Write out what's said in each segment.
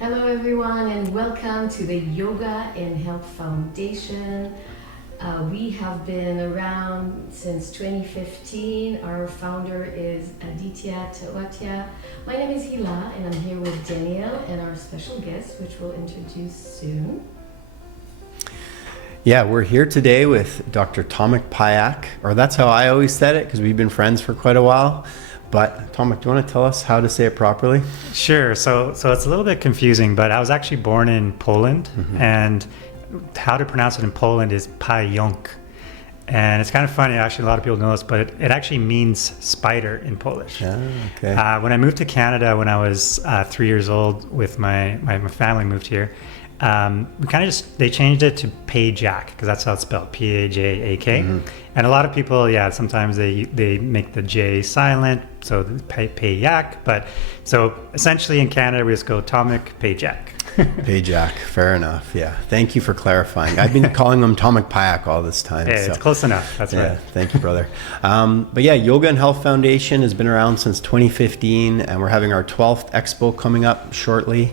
Hello everyone and welcome to the Yoga and Health Foundation. We have been around since 2015. Our founder is Aditya Tewatya. My name is Hila and I'm here with Danielle and our special guest, which we'll introduce soon. Yeah, we're here today with Dr. Tomek Pajak, or that's how I always said it because we've been friends for quite a while. But Tomek, do you want to tell us how to say it properly? Sure. So it's a little bit confusing, but I was actually born in Poland, and how to pronounce it in Poland is Pająk. And it's kind of funny, actually, a lot of people know this, but it actually means spider in Polish. Ah, okay. When I moved to Canada when I was 3 years old with my family moved here, we kind of they changed it to Pajak because that's how it's spelled, Pajak. And a lot of people, sometimes they make the J silent, so Pajak. But so essentially in Canada, we just go Tomek Pajak. Pajak, fair enough. Yeah, thank you for clarifying. I've been calling him Tomek Pajak all this time. Hey, it's close enough. That's right. Thank you, brother. But yeah, Yoga and Health Foundation has been around since 2015, and we're having our 12th expo coming up shortly.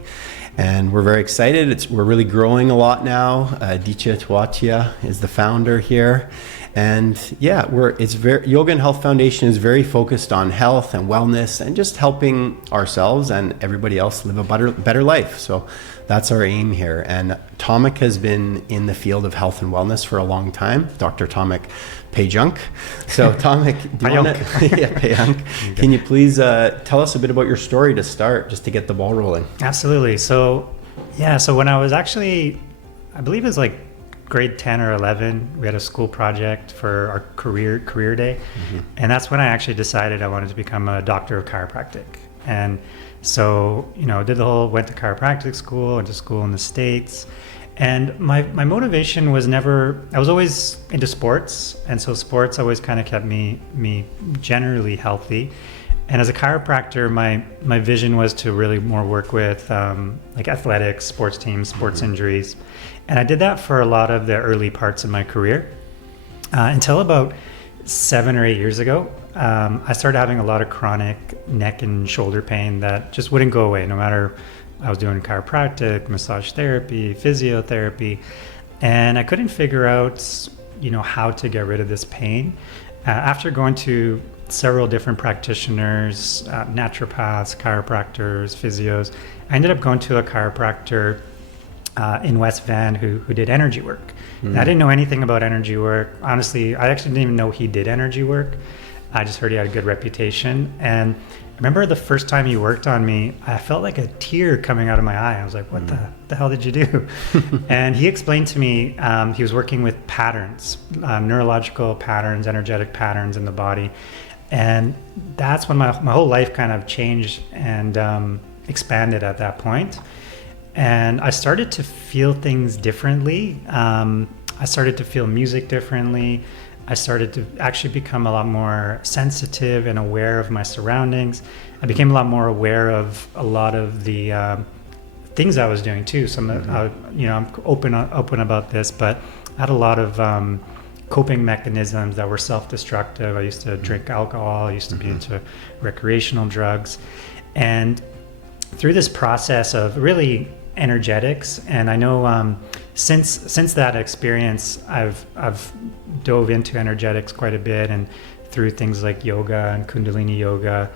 And we're very excited. We're really growing a lot now. Aditya Tewatya is the founder here. And yeah, Yoga and Health Foundation is very focused on health and wellness and just helping ourselves and everybody else live a better life. So that's our aim here. And Tomek has been in the field of health and wellness for a long time, Dr. Tomek Pajak. So Tomek, Pajak. Can you please tell us a bit about your story to start, just to get the ball rolling? Absolutely. So when I was actually, I believe it was like grade 10 or 11, we had a school project for our career day. And that's when I actually decided I wanted to become a doctor of chiropractic. And so, went to chiropractic school, went to school in the States. And my motivation was I was always into sports. And so sports always kind of kept me generally healthy. And as a chiropractor, my vision was to really more work with like athletics, sports teams, sports injuries. And I did that for a lot of the early parts of my career until about 7 or 8 years ago. I started having a lot of chronic neck and shoulder pain that just wouldn't go away, no matter I was doing chiropractic, massage therapy, physiotherapy, and I couldn't figure out, how to get rid of this pain. After going to several different practitioners, naturopaths, chiropractors, physios, I ended up going to a chiropractor in West Van who did energy work. And I didn't know anything about energy work. Honestly, I actually didn't even know he did energy work. I just heard he had a good reputation. And I remember the first time he worked on me, I felt like a tear coming out of my eye. I was like, what the hell did you do? And he explained to me he was working with patterns, neurological patterns, energetic patterns in the body. And that's when my whole life kind of changed and expanded at that point. And I started to feel things differently. I started to feel music differently. I started to actually become a lot more sensitive and aware of my surroundings. I became a lot more aware of a lot of the things I was doing too. I'm open about this, but I had a lot of coping mechanisms that were self-destructive. I used to drink alcohol. I used to be into recreational drugs. And through this process of really energetics, and I know since that experience, I've dove into energetics quite a bit, and through things like yoga and Kundalini yoga,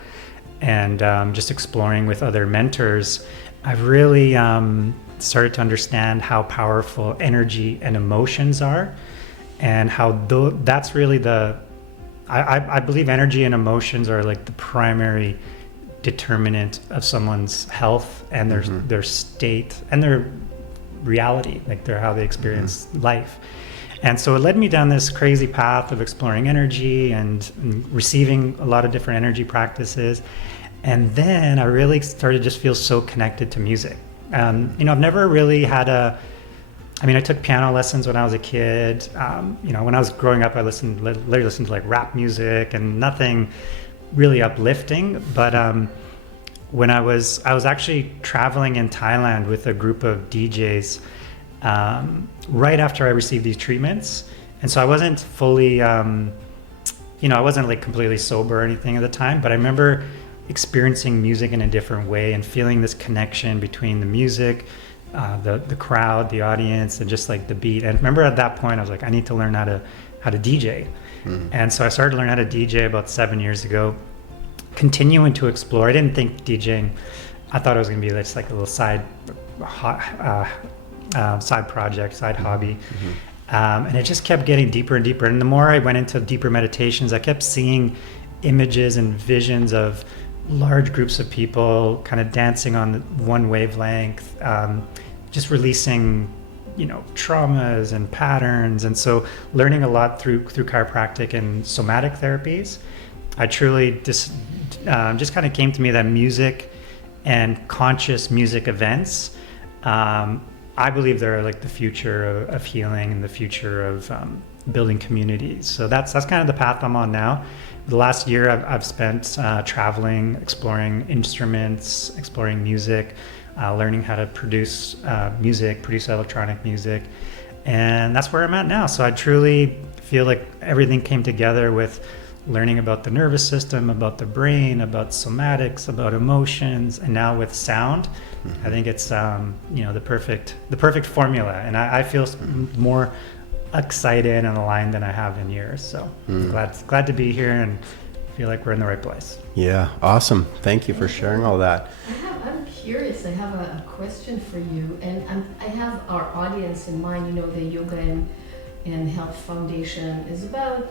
and just exploring with other mentors, I've really started to understand how powerful energy and emotions are, and how that's really I believe energy and emotions are like the primary determinant of someone's health and their state and their reality, like how they experience life. And so it led me down this crazy path of exploring energy and receiving a lot of different energy practices. And then I really started to just feel so connected to music. I've never really had I took piano lessons when I was a kid. When I was growing up, I literally listened to like rap music and nothing really uplifting. But when I was actually traveling in Thailand with a group of DJs right after I received these treatments. And so I wasn't fully, I wasn't like completely sober or anything at the time, but I remember experiencing music in a different way and feeling this connection between the music, the crowd, the audience, and just like the beat. And remember at that point, I was like, I need to learn how to DJ. And so I started to learn how to DJ about 7 years ago, continuing to explore. I didn't think DJing, I thought it was going to be just like a little side project, side hobby. And it just kept getting deeper and deeper. And the more I went into deeper meditations, I kept seeing images and visions of large groups of people kind of dancing on one wavelength, just releasing, traumas and patterns. And so learning a lot through chiropractic and somatic therapies, I truly just kind of came to me that music and conscious music events, I believe they're like the future of healing and the future of building communities. So that's kind of the path I'm on now. The last year I've spent traveling, exploring instruments, exploring music, learning how to produce music, produce electronic music. And that's where I'm at now. So I truly feel like everything came together with learning about the nervous system, about the brain, about somatics, about emotions, and now with sound. I think it's the perfect formula, and I feel more excited and aligned than I have in years. So glad to be here and feel like we're in the right place. Yeah, awesome. Thank you for sharing all that. I'm curious. I have a question for you, and I have our audience in mind. The Yoga and Health Foundation is about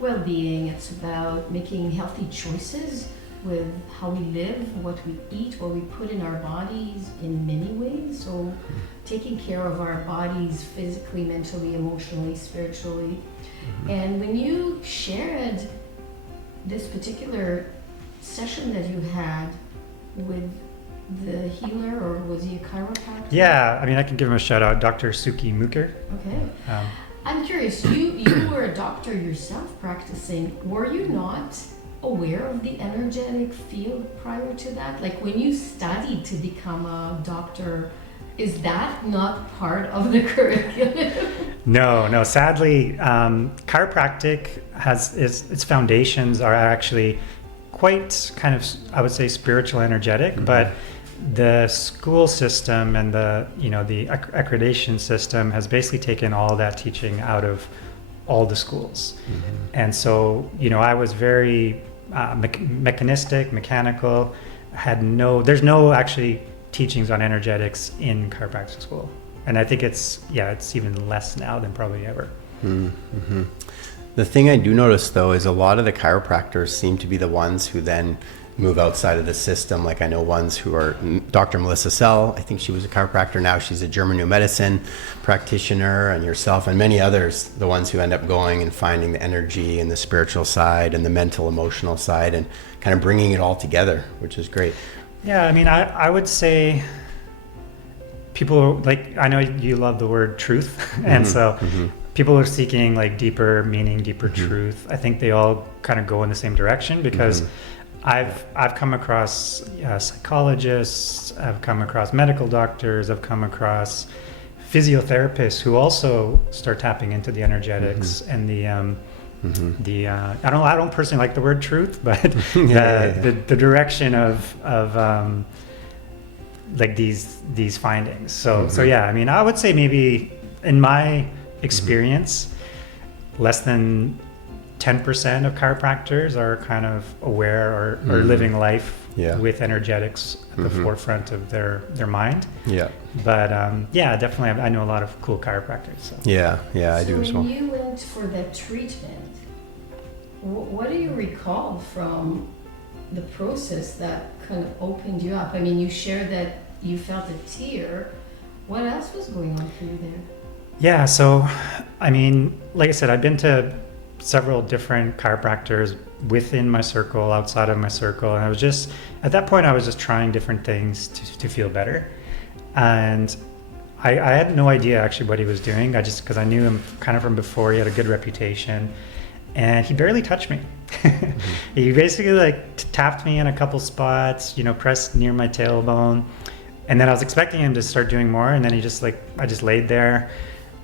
well-being. It's about making healthy choices with how we live, what we eat, what we put in our bodies in many ways. So taking care of our bodies physically, mentally, emotionally, spiritually. And when you shared this particular session that you had with the healer, or was he a chiropractor? Yeah, I can give him a shout out, Dr. Suki Muker. Okay. I'm curious, you were a doctor yourself practicing. Were you not aware of the energetic field prior to that? Like when you studied to become a doctor, is that not part of the curriculum? No. Sadly, chiropractic has its foundations are actually quite kind of, I would say, spiritual, energetic, but the school system and the accreditation system has basically taken all that teaching out of all the schools. And so, I was very mechanistic, mechanical, there's no actually teachings on energetics in chiropractic school. And I think it's even less now than probably ever. The thing I do notice though is a lot of the chiropractors seem to be the ones who then move outside of the system. Like I know ones who are Dr. Melissa Sell, I think she was a chiropractor, now she's a German New Medicine practitioner, and yourself and many others, the ones who end up going and finding the energy and the spiritual side and the mental, emotional side and kind of bringing it all together, which is great. Yeah, I would say people, like, I know you love the word truth, and so people are seeking like deeper meaning, deeper truth. I think they all kind of go in the same direction because I've come across psychologists, I've come across medical doctors, I've come across physiotherapists who also start tapping into the energetics and the I don't personally like the word truth, but the direction of like these findings. So I would say maybe in my experience, less than 10% of chiropractors are kind of aware or living life with energetics at the forefront of their mind. Yeah. But definitely I know a lot of cool chiropractors. So. Yeah, I do as well. When you went for that treatment, what do you recall from the process that kind of opened you up? You shared that you felt a tear. What else was going on for you there? Yeah, so like I said, I've been to several different chiropractors within my circle, outside of my circle, and I was just at that point I was just trying different things to feel better, and I had no idea actually what he was doing. Because I knew him kind of from before. He had a good reputation, and he barely touched me. He basically like tapped me in a couple spots, pressed near my tailbone, and then I was expecting him to start doing more, and then I just laid there.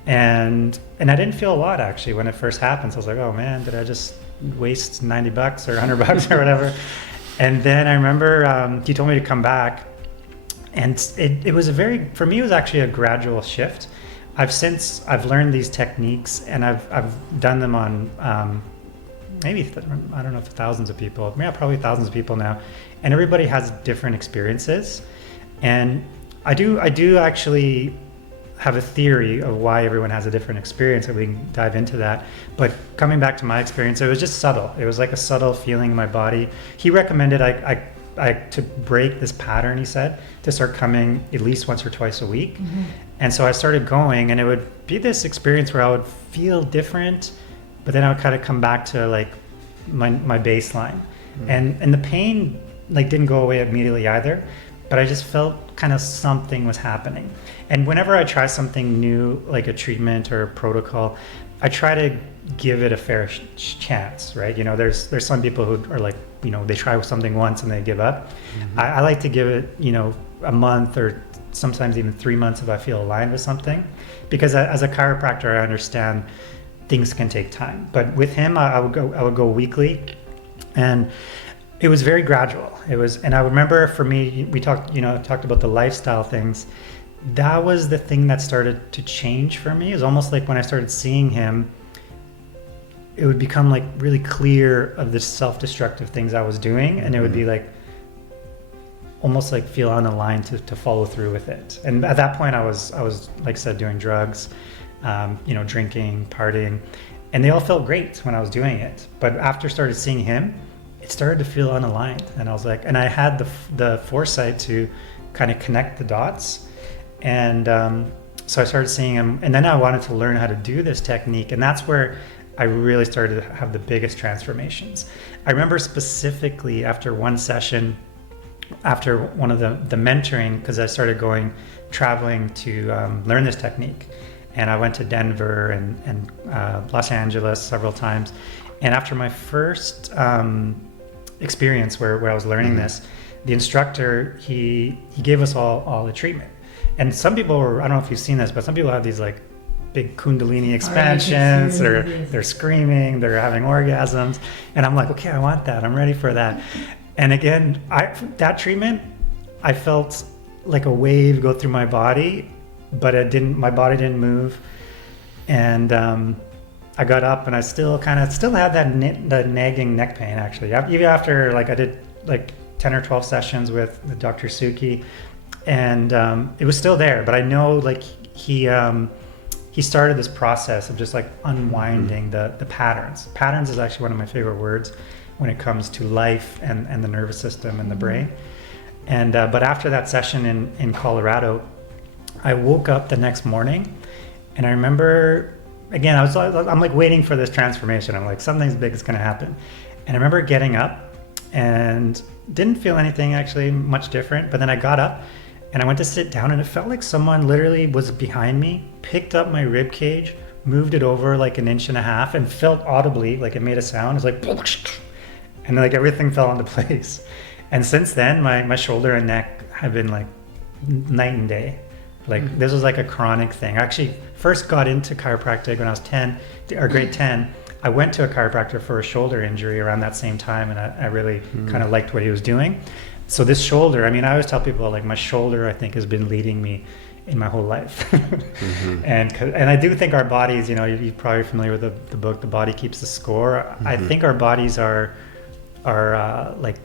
And I didn't feel a lot actually when it first happened. So I was like, oh man, did I just waste $90 or $100 or whatever? And then I remember he told me to come back, and it was for me, it was actually a gradual shift. I've learned these techniques, and I've done them on I don't know if thousands of people, probably thousands of people now, and everybody has different experiences. And I do actually have a theory of why everyone has a different experience, and we can dive into that. But coming back to my experience, it was just subtle. It was like a subtle feeling in my body. He recommended I to break this pattern, he said, to start coming at least once or twice a week. Mm-hmm. And so I started going, and it would be this experience where I would feel different, but then I would kind of come back to like my baseline. Mm-hmm. And the pain like didn't go away immediately either, but I just felt kind of something was happening. And whenever I try something new, like a treatment or a protocol, I try to give it a fair chance, right? You know, there's some people who are like, you know, they try something once and they give up. Mm-hmm. I like to give it, you know, a month or sometimes even 3 months if I feel aligned with something, because as a chiropractor, I understand things can take time. But with him, I would go weekly, and it was very gradual. And I remember for me, we talked about the lifestyle things. That was the thing that started to change for me. It was almost like when I started seeing him, it would become like really clear of the self-destructive things I was doing, and it would be like almost like feel unaligned to follow through with it. And at that point, I was like I said, doing drugs, drinking, partying, and they all felt great when I was doing it. But after started seeing him, it started to feel unaligned, and I was like, and I had the foresight to kind of connect the dots, and so I started seeing him, and then I wanted to learn how to do this technique, and that's where I really started to have the biggest transformations. I remember specifically after one session, after one of the mentoring, because I started traveling to learn this technique, and I went to Denver and Los Angeles several times, and after my first experience where I was learning this, the instructor, he gave us all the treatment. And some people I don't know if you've seen this, but some people have these like big Kundalini expansions, they're screaming, they're having orgasms, and I'm like, okay, I want that, I'm ready for that. And again, that treatment, I felt like a wave go through my body, but my body didn't move. And I got up, and I still had that nagging neck pain, actually. Even after like I did like 10 or 12 sessions with Dr. Suki, and it was still there, but I know like he started this process of just like unwinding the patterns. Patterns is actually one of my favorite words when it comes to life and the nervous system and the brain. And but after that session in Colorado, I woke up the next morning, and I remember, again, I'm like waiting for this transformation. I'm like, something's big is going to happen. And I remember getting up and didn't feel anything actually much different. But then I got up and I went to sit down, and it felt like someone literally was behind me, picked up my rib cage, moved it over like 1.5 inches, and felt audibly like it made a sound. It's like, and like everything fell into place. And since then, my shoulder and neck have been like night and day. Like this was like a chronic thing. I actually first got into chiropractic when I was 10, or grade 10. I went to a chiropractor for a shoulder injury around that same time, and I really kind of liked what he was doing. So this shoulder, I mean, I always tell people like my shoulder, I think, has been leading me in my whole life. And I do think our bodies, you know, you're probably familiar with the book, The Body Keeps the Score. I think our bodies are like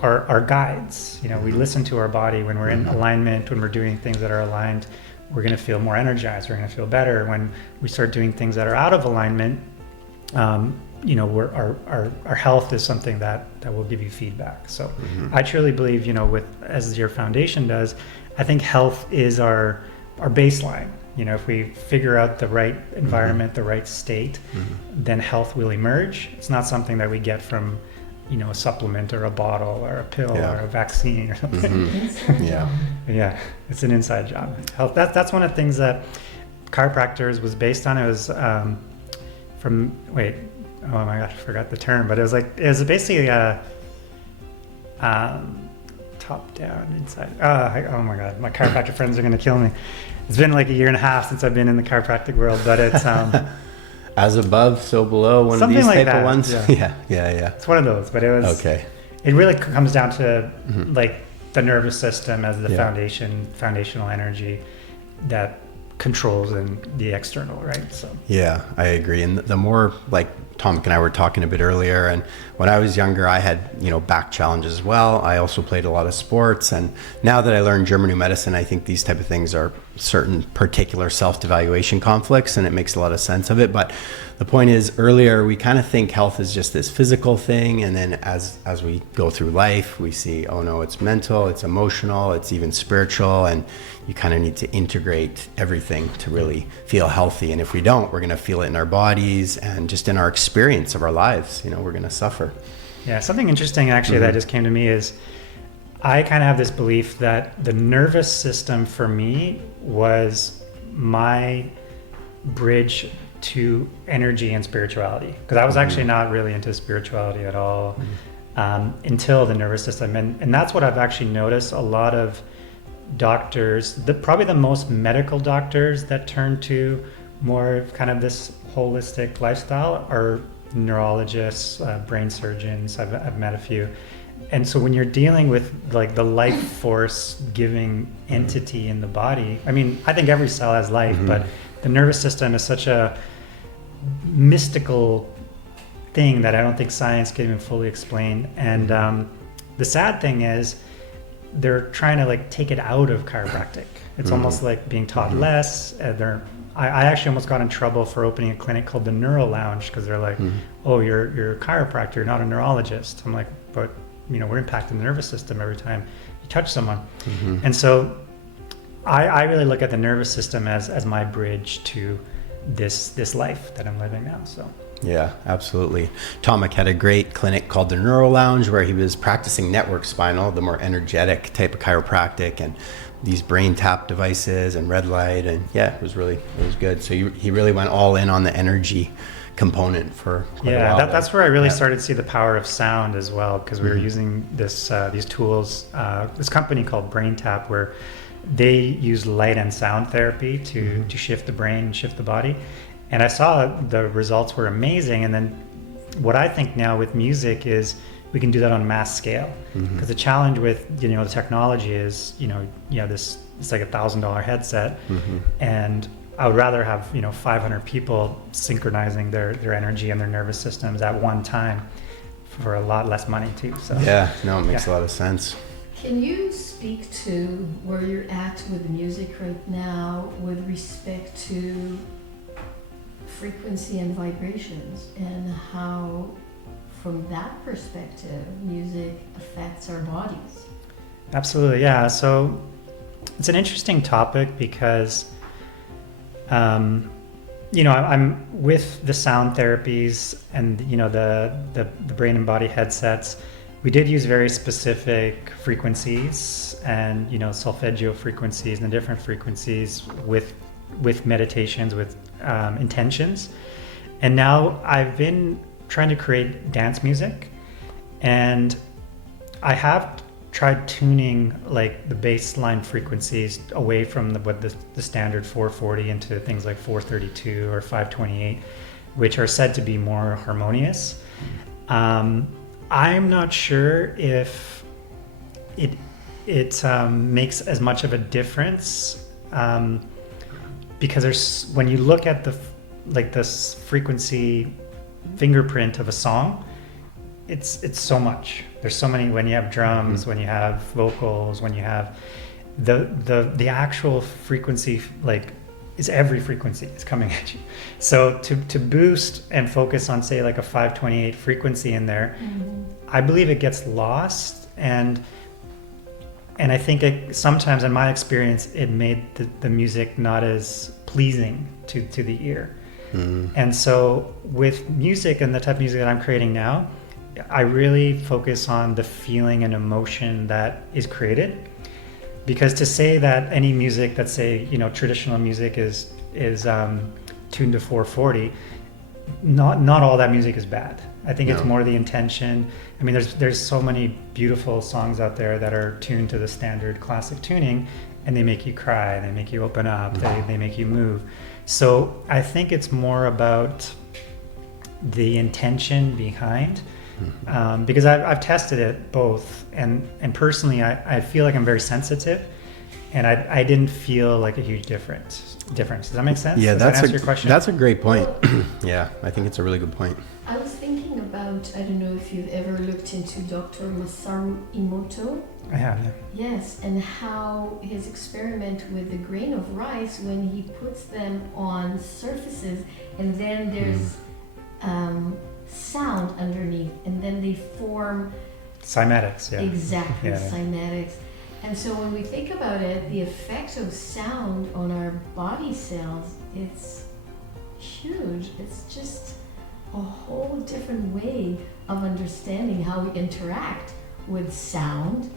our guides. You know, we listen to our body when we're in alignment, when we're doing things that are aligned, we're going to feel more energized, we're going to feel better. When we start doing things that are out of alignment, you know, our health is something that will give you feedback. So I truly believe, you know, as your foundation does, I think health is our baseline. You know, if we figure out the right environment, the right state, then health will emerge. It's not something that we get from, you know, a supplement or a bottle or a pill or a vaccine or something. Yeah, it's an inside job. Health. That's one of the things that chiropractors was based on. It was oh my gosh, I forgot the term, but it was basically a top down, inside. Oh my god, my chiropractic friends are gonna kill me. It's been like 1.5 years since I've been in the chiropractic world, but it's as above, so below, one of these like type of ones. Yeah. Yeah. It's one of those, but it was okay. it really comes down to like the nervous system as the foundational energy that controls in the external, right? So yeah, I agree. And the more, like Tomek and I were talking a bit earlier, and when I was younger, I had, back challenges as well. I also played a lot of sports, and now that I learned German new medicine, I think these type of things are certain particular self-evaluation conflicts, and it makes a lot of sense of it. But the point is, earlier we kind of think health is just this physical thing, and then as we go through life, we see, oh no, it's mental, it's emotional, it's even spiritual, and you kind of need to integrate everything to really feel healthy. And if we don't, we're going to feel it in our bodies and just in our experience of our lives. We're going to suffer. Yeah, something interesting actually that just came to me is I kind of have this belief that the nervous system for me was my bridge to energy and spirituality, because I was actually not really into spirituality at all until the nervous system. And that's what I've actually noticed. A lot of doctors, probably the most medical doctors that turn to more of kind of this holistic lifestyle are neurologists, brain surgeons. I've met a few. And so when you're dealing with like the life force giving entity in the body, I mean, I think every cell has life, but the nervous system is such a mystical thing that I don't think science can even fully explain. And the sad thing is they're trying to like take it out of chiropractic. It's almost like being taught less. I actually almost got in trouble for opening a clinic called the Neuro Lounge, because they're like, oh, you're a chiropractor, you're not a neurologist. I'm like, but we're impacting the nervous system every time you touch someone. And so I really look at the nervous system as my bridge to this life that I'm living now. So yeah, absolutely. Tomek had a great clinic called the Neuro Lounge, where he was practicing network spinal, the more energetic type of chiropractic, and these brain tap devices and red light. And yeah, it was good. So he really went all in on the energy component for quite a while. That's where I really started to see the power of sound as well, because we were using these tools, this company called Brain Tap, where they use light and sound therapy to shift the brain, shift the body. And I saw the results were amazing. And then what I think now with music is we can do that on mass scale, because the challenge with the technology is this, it's like $1,000 headset, and I would rather have 500 people synchronizing their energy and their nervous systems at one time for a lot less money too. So yeah, no, it makes a lot of sense. Can you speak to where you're at with music right now with respect to frequency and vibrations, and how, from that perspective, music affects our bodies? Absolutely, yeah. So it's an interesting topic because, I'm with the sound therapies and the brain and body headsets. We did use very specific frequencies and solfeggio frequencies and different frequencies with meditations, with intentions. And now I've been trying to create dance music, and I have tried tuning like the baseline frequencies away from the standard 440 into things like 432 or 528, which are said to be more harmonious. I'm not sure if it makes as much of a difference, because when you look at this frequency fingerprint of a song, it's so much. There's so many. When you have drums, when you have vocals, when you have the actual frequency, is every frequency is coming at you. So to boost and focus on, say, like a 528 frequency in there, I believe it gets lost, and I think sometimes, in my experience, it made the music not as pleasing to the ear. And so with music and the type of music that I'm creating now, I really focus on the feeling and emotion that is created. Because to say that any music that's, say, traditional music is tuned to 440, not all that music is bad. I think it's more the intention. I mean, there's so many beautiful songs out there that are tuned to the standard classic tuning, and they make you cry, they make you open up, they make you move. So I think it's more about the intention behind. because I've tested it both, and personally I feel like I'm very sensitive, and I didn't feel like a huge difference. Does that make sense? Yeah, Does that answer your question? That's a great point. Yeah, I think it's a really good point. I was thinking about, I don't know if you've ever looked into Dr. Masaru Emoto. I have, yeah. Yes, and how his experiment with the grain of rice, when he puts them on surfaces and then there's sound underneath, and then they form Cymatics, yeah. Exactly, Yeah. cymatics. And so when we think about it, the effect of sound on our body cells, it's huge. It's just a whole different way of understanding how we interact with sound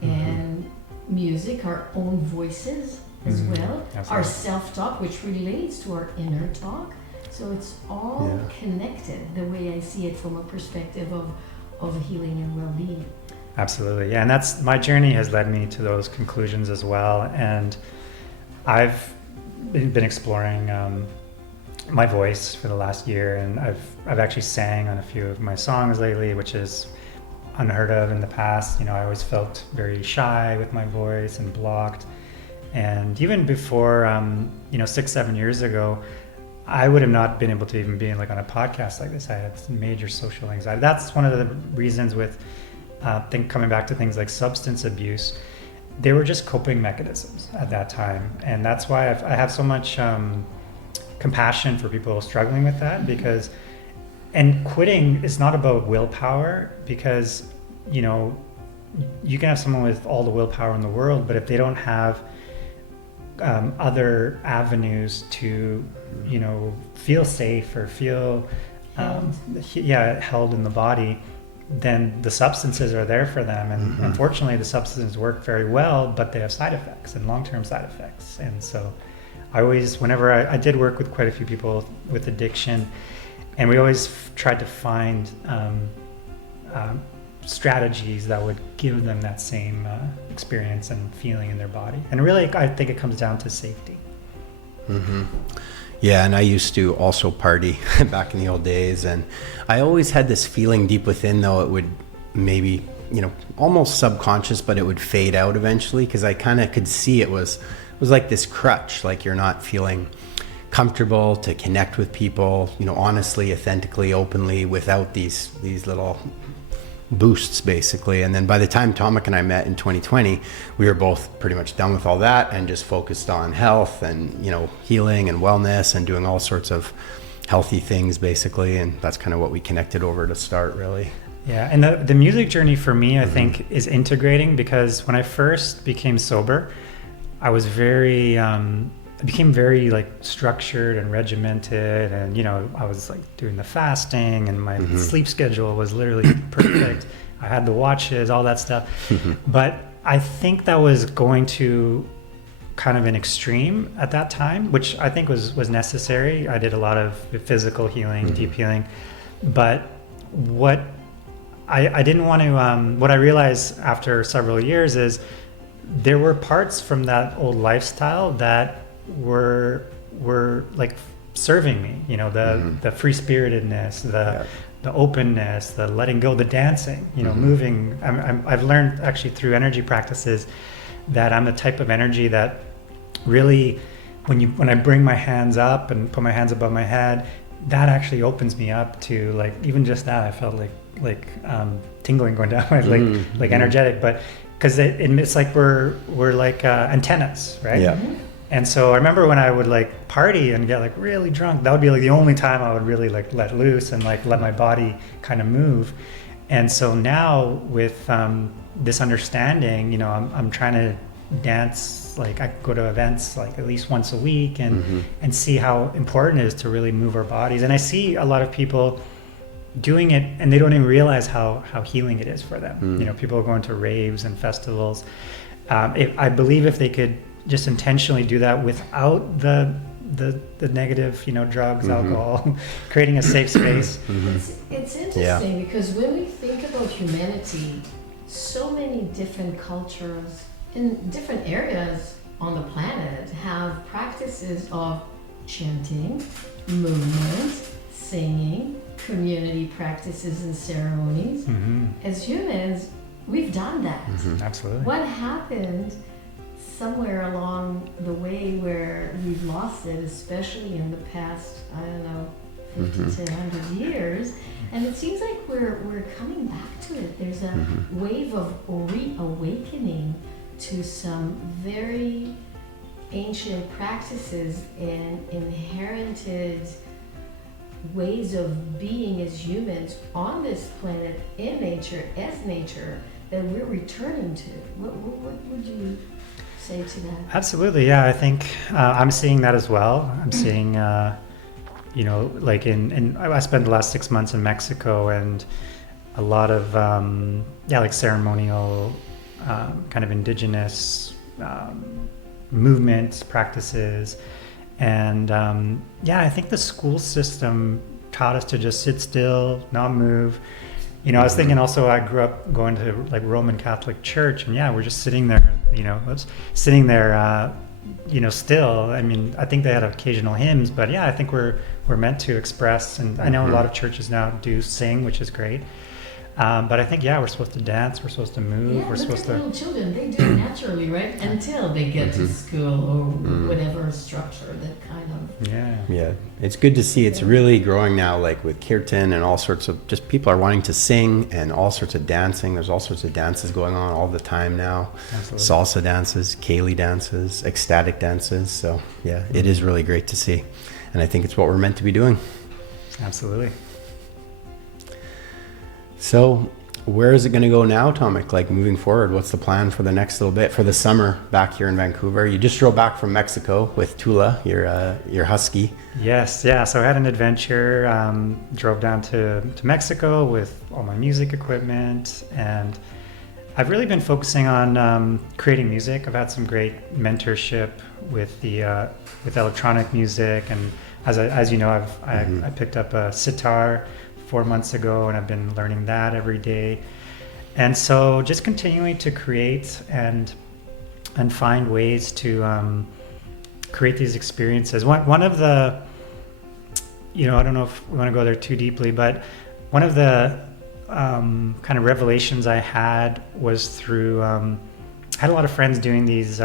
and music, our own voices as well, Absolutely. our self-talk, which relates to our inner talk. So it's all connected, the way I see it from a perspective of healing and well-being. Absolutely, yeah, and that's my journey has led me to those conclusions as well. And I've been exploring my voice for the last year, and I've actually sang on a few of my songs lately, which is unheard of in the past. I always felt very shy with my voice and blocked. And even before, 6-7 years ago, I would have not been able to even be on a podcast like this. I had some major social anxiety. That's one of the reasons with coming back to things like substance abuse, they were just coping mechanisms at that time. And that's why I have so much compassion for people struggling with that, because, and quitting is not about willpower, because, you can have someone with all the willpower in the world, but if they don't have other avenues to, feel safe or feel, held in the body, then the substances are there for them. And unfortunately, the substances work very well, but they have side effects and long-term side effects. And so I always, whenever I did work with quite a few people with addiction, and we always tried to find strategies that would give them that same experience and feeling in their body. And really, I think it comes down to safety. Yeah, and I used to also party back in the old days, and I always had this feeling deep within, though it would maybe, almost subconscious, but it would fade out eventually, because I kind of could see it was like this crutch, like you're not feeling comfortable to connect with people, honestly, authentically, openly, without these little boosts, basically. And then by the time Tomek and I met in 2020, we were both pretty much done with all that and just focused on health and healing and wellness and doing all sorts of healthy things, basically. And that's kind of what we connected over to start, really. Yeah, and the music journey for me, I think, is integrating, because when I first became sober, I was I became very structured and regimented, and I was doing the fasting, and my sleep schedule was literally perfect. I had the watches, all that stuff. But I think that was going to kind of an extreme at that time, which I think was necessary. I did a lot of physical healing, deep healing. But what I didn't want to, what I realized after several years is there were parts from that old lifestyle that were serving me, the free-spiritedness, the openness, the letting go, the dancing, moving. I've learned actually through energy practices that I'm the type of energy that really, when I bring my hands up and put my hands above my head, that actually opens me up to even just that. I felt like tingling going down my energetic, but because it's like we're like antennas, right? Yeah. And so I remember when I would party and get really drunk, that would be the only time I would really let loose and let my body kind of move. And so now with this understanding, I'm trying to dance, I go to events at least once a week and see how important it is to really move our bodies. And I see a lot of people doing it and they don't even realize how healing it is for them. People are going to raves and festivals. I believe if they could just intentionally do that without the negative, drugs, alcohol, creating a safe space. It's interesting because when we think about humanity, so many different cultures in different areas on the planet have practices of chanting, movement, singing, community practices and ceremonies. Mm-hmm. As humans, we've done that. Absolutely. What happened somewhere along the way where we've lost it, especially in the past, I don't know, 50 to 100 years, and it seems like we're coming back to it. There's a wave of reawakening to some very ancient practices and inherited ways of being as humans on this planet, in nature, as nature, that we're returning to. What would you say to that? Absolutely, yeah. I think I'm seeing that as well. I'm seeing, like I spent the last 6 months in Mexico, and a lot of, like ceremonial, kind of indigenous movements, practices. And I think the school system taught us to just sit still, not move. I was thinking also, I grew up going to like Roman Catholic Church, and we're just sitting there, still. I mean, I think they had occasional hymns, but I think we're meant to express. And I know a lot of churches now do sing, which is great. But I think, we're supposed to dance, we're supposed to move, we're supposed to... little children, they do it naturally, right? Until they get to school or whatever structure that kind of... Yeah, it's good to see. It's really growing now, like with kirtan and all sorts of, just people are wanting to sing and all sorts of dancing. There's all sorts of dances going on all the time now. Absolutely. Salsa dances, Kali dances, ecstatic dances. So it is really great to see. And I think it's what we're meant to be doing. Absolutely. So where is it going to go now, Tomek? Like moving forward, what's the plan for the next little bit for the summer back here in Vancouver? You just drove back from Mexico with Tula, your husky. Yes, so I had an adventure, drove down to Mexico with all my music equipment, and I've really been focusing on creating music. I've had some great mentorship with with electronic music, and as you know, I picked up a sitar 4 months ago, and I've been learning that every day. And so just continuing to create and find ways to create these experiences. One of the, I don't know if we want to go there too deeply, but one of the kind of revelations I had was through, I had a lot of friends doing these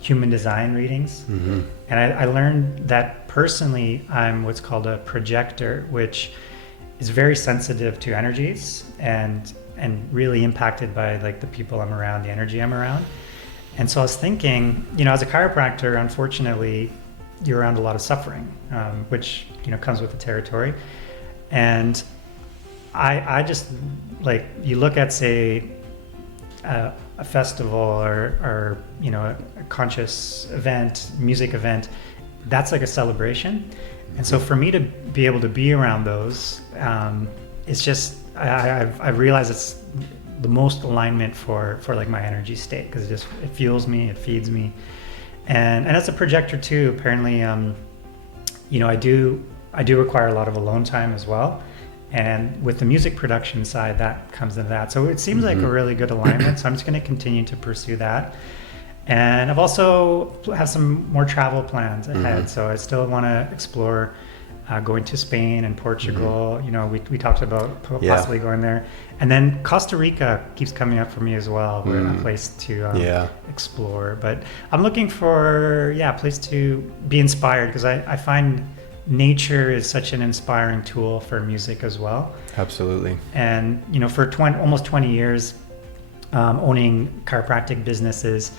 human design readings. And I learned that personally I'm what's called a projector, which is very sensitive to energies and really impacted by like the people I'm around, the energy I'm around. And so I was thinking, as a chiropractor, unfortunately, you're around a lot of suffering, which comes with the territory. And I just, like, you look at, say, a festival or a conscious event, music event, that's like a celebration. And so for me to be able to be around those, it's just, I realize it's the most alignment for like my energy state, because it fuels me, it feeds me. And as a projector too, apparently, I do require a lot of alone time as well. And with the music production side, that comes into that. So it seems like a really good alignment. So I'm just going to continue to pursue that. And I've also have some more travel plans ahead. So I still want to explore going to Spain and Portugal. We talked about possibly going there. And then Costa Rica keeps coming up for me as well. We're a place to explore. But I'm looking for a place to be inspired, because I find nature is such an inspiring tool for music as well. Absolutely. And for almost 20 years owning chiropractic businesses,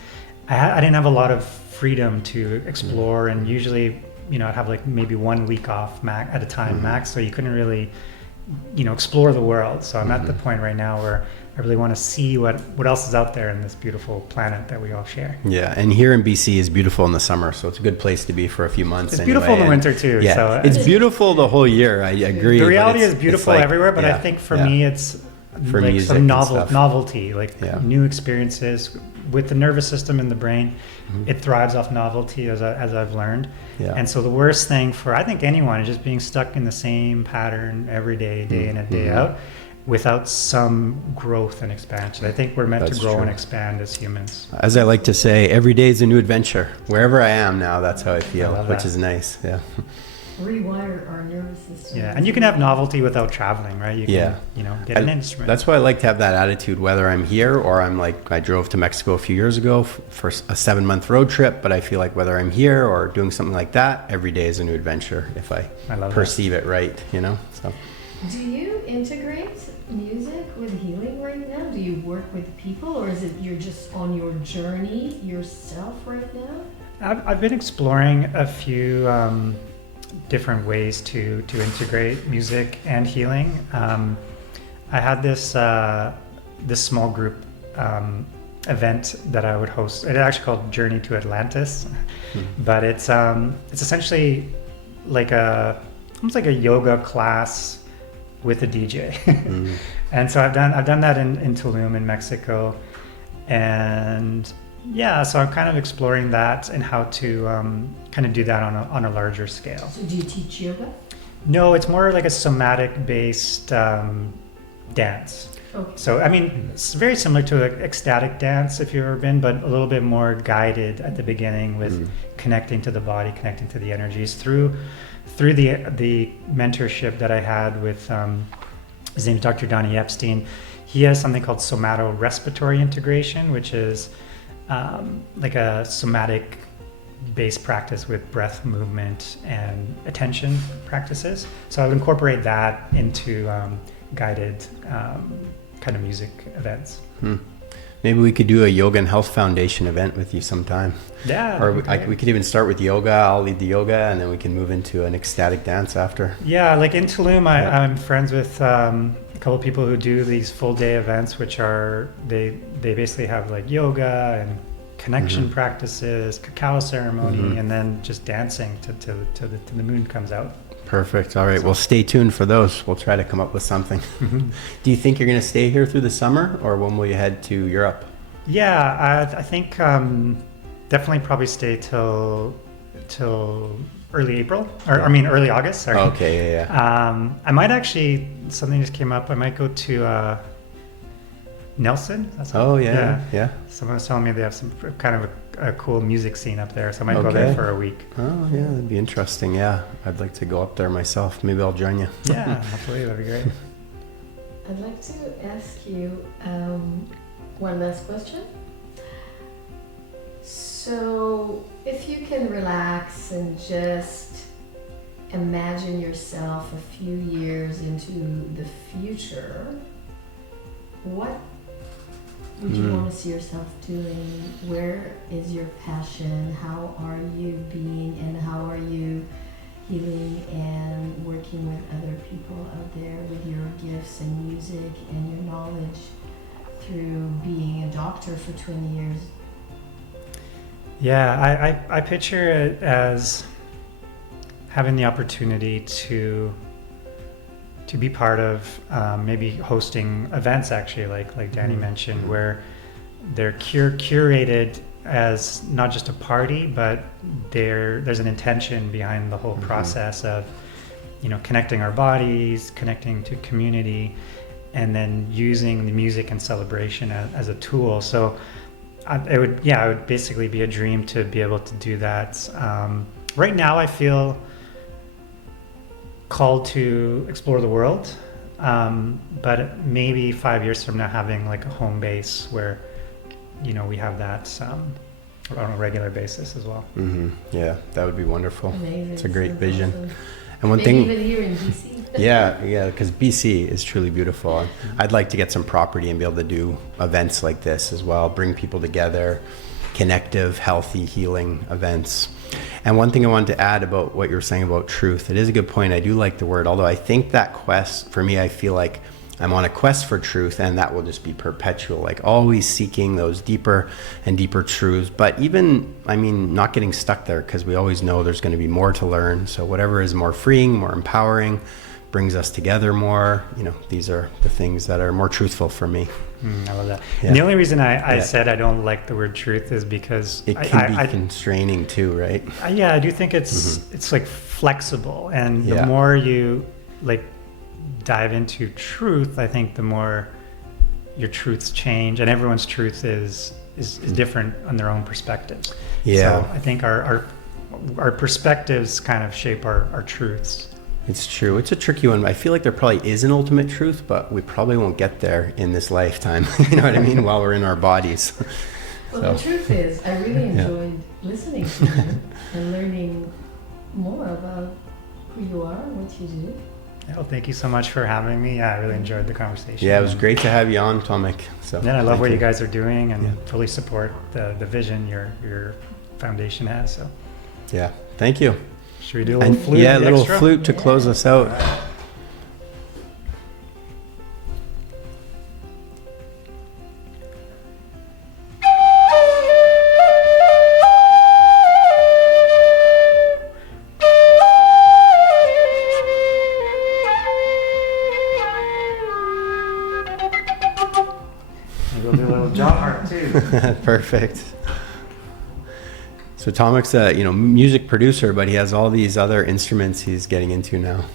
I didn't have a lot of freedom to explore, and usually I'd have like maybe 1 week off at a time max, so you couldn't really explore the world. So I'm at the point right now where I really want to see what else is out there in this beautiful planet that we all share. Yeah, and here in BC is beautiful in the summer, so it's a good place to be for a few months. It's beautiful in the winter too. Yeah, so it's beautiful the whole year. I agree. The reality is beautiful everywhere, but I think for me it's for like music some and novelty, like new experiences. With the nervous system and the brain, it thrives off novelty, as I've learned. Yeah. And so the worst thing for, I think, anyone is just being stuck in the same pattern every day, day in and day out, without some growth and expansion. I think we're meant to grow and expand as humans. As I like to say, every day is a new adventure. Wherever I am now, that's how I feel, which is nice. Yeah. rewire our nervous system. Yeah, and you can have novelty without traveling, right? You can, get an instrument. That's why I like to have that attitude, whether I'm here or I'm like, I drove to Mexico a few years ago for a 7-month road trip, but I feel like whether I'm here or doing something like that, every day is a new adventure if I perceive it right, so. Do you integrate music with healing right now? Do you work with people, or is it you're just on your journey yourself right now? I've been exploring a few different ways to integrate music and healing. I had this small group event that I would host. It's actually called Journey to Atlantis, but it's essentially like almost like a yoga class with a DJ. And so I've done that in Tulum in Mexico, and so I'm kind of exploring that and how to kind of do that on a larger scale. So do you teach yoga? No, it's more like a somatic based dance. Okay. So I mean, it's very similar to an ecstatic dance if you've ever been, but a little bit more guided at the beginning with connecting to the body, connecting to the energies through the mentorship that I had with his name is Dr. Donnie Epstein. He has something called somato-respiratory integration, which is like a somatic based practice with breath, movement, and attention practices. So I'll incorporate that into guided kind of music events. Maybe we could do a Yoga and Health Foundation event with you sometime. Yeah. Or we could even start with yoga. I'll lead the yoga, and then we can move into an ecstatic dance after. Yeah, like in Tulum, I'm friends with a couple of people who do these full day events, which are they basically have like yoga and connection practices, cacao ceremony, and then just dancing till the moon comes out. Perfect. All right. Well, stay tuned for those. We'll try to come up with something. Do you think you're going to stay here through the summer, or when will you head to Europe? Yeah, I think definitely probably stay till early April, or I mean early August. Sorry. Okay. Yeah. I might actually, something just came up. I might go to Nelson. Yeah. Someone was telling me they have some kind of a cool music scene up there, so I might go there for a week. Oh yeah, that'd be interesting. Yeah, I'd like to go up there myself. Maybe I'll join you. Yeah, hopefully that'd be great. I'd like to ask you one last question. So if you can relax and just imagine yourself a few years into the future, what would you want to see yourself doing? Where is your passion? How are you being, and how are you healing and working with other people out there with your gifts and music and your knowledge through being a doctor for 20 years? Yeah, I picture it as having the opportunity to be part of maybe hosting events, actually, like Danny mentioned, where they're curated as not just a party, but there's an intention behind the whole process of connecting our bodies, connecting to community, and then using the music and celebration as a tool. So it would basically be a dream to be able to do that. Right now I feel called to explore the world, but maybe 5 years from now having like a home base where we have that on a regular basis as well. Yeah, that would be wonderful. Amazing. It's a great Sounds vision. awesome. And one Maybe thing, even here in BC. yeah, because BC is truly beautiful. I'd like to get some property and be able to do events like this as well, bring people together, connective, healthy, healing events. And one thing I wanted to add about what you were saying about truth, it is a good point. I do like the word, although I think that quest, for me, I feel like I'm on a quest for truth, and that will just be perpetual, like always seeking those deeper and deeper truths. But even, not getting stuck there, because we always know there's going to be more to learn. So whatever is more freeing, more empowering, brings us together more, these are the things that are more truthful for me. I love that. Yeah. And the only reason I said I don't like the word truth is because it can be constraining too, right? I do think it's like flexible, and the more you like dive into truth, I think the more your truths change, and everyone's truth is different on their own perspectives. Yeah. So I think our our perspectives kind of shape our truths. It's true. It's a tricky one. I feel like there probably is an ultimate truth, but we probably won't get there in this lifetime. You know what I mean? While we're in our bodies. Well, So. the truth is, I really enjoyed listening to you and learning more about who you are and what you do. Well, thank you so much for having me. Yeah, I really enjoyed the conversation. Yeah, it was great to have you on, Tomek. So Yeah, I love thank what you guys are doing and Yeah. fully support the vision your foundation has. So Yeah, thank you. should we do a little And flute? yeah, a little extra? flute to close us out. Maybe we'll do a little jaw harp too. Perfect. So Tomek's a music producer, but he has all these other instruments he's getting into now.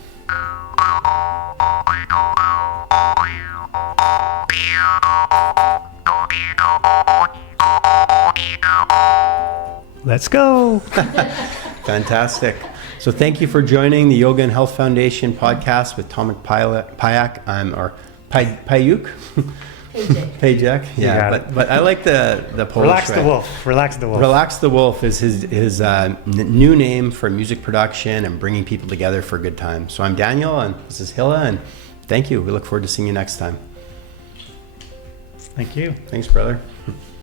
Let's go. Fantastic. So thank you for joining the Yoga and Health Foundation podcast with Tomek Pajak. Payuk. Pajak. Yeah, got but I like the Polish. Relax the way. wolf. Relax the wolf. Relax the Wolf is his new name for music production and bringing people together for a good time. So I'm Daniel, and this is Hilla, and thank you. We look forward to seeing you next time. Thank you. Thanks, brother.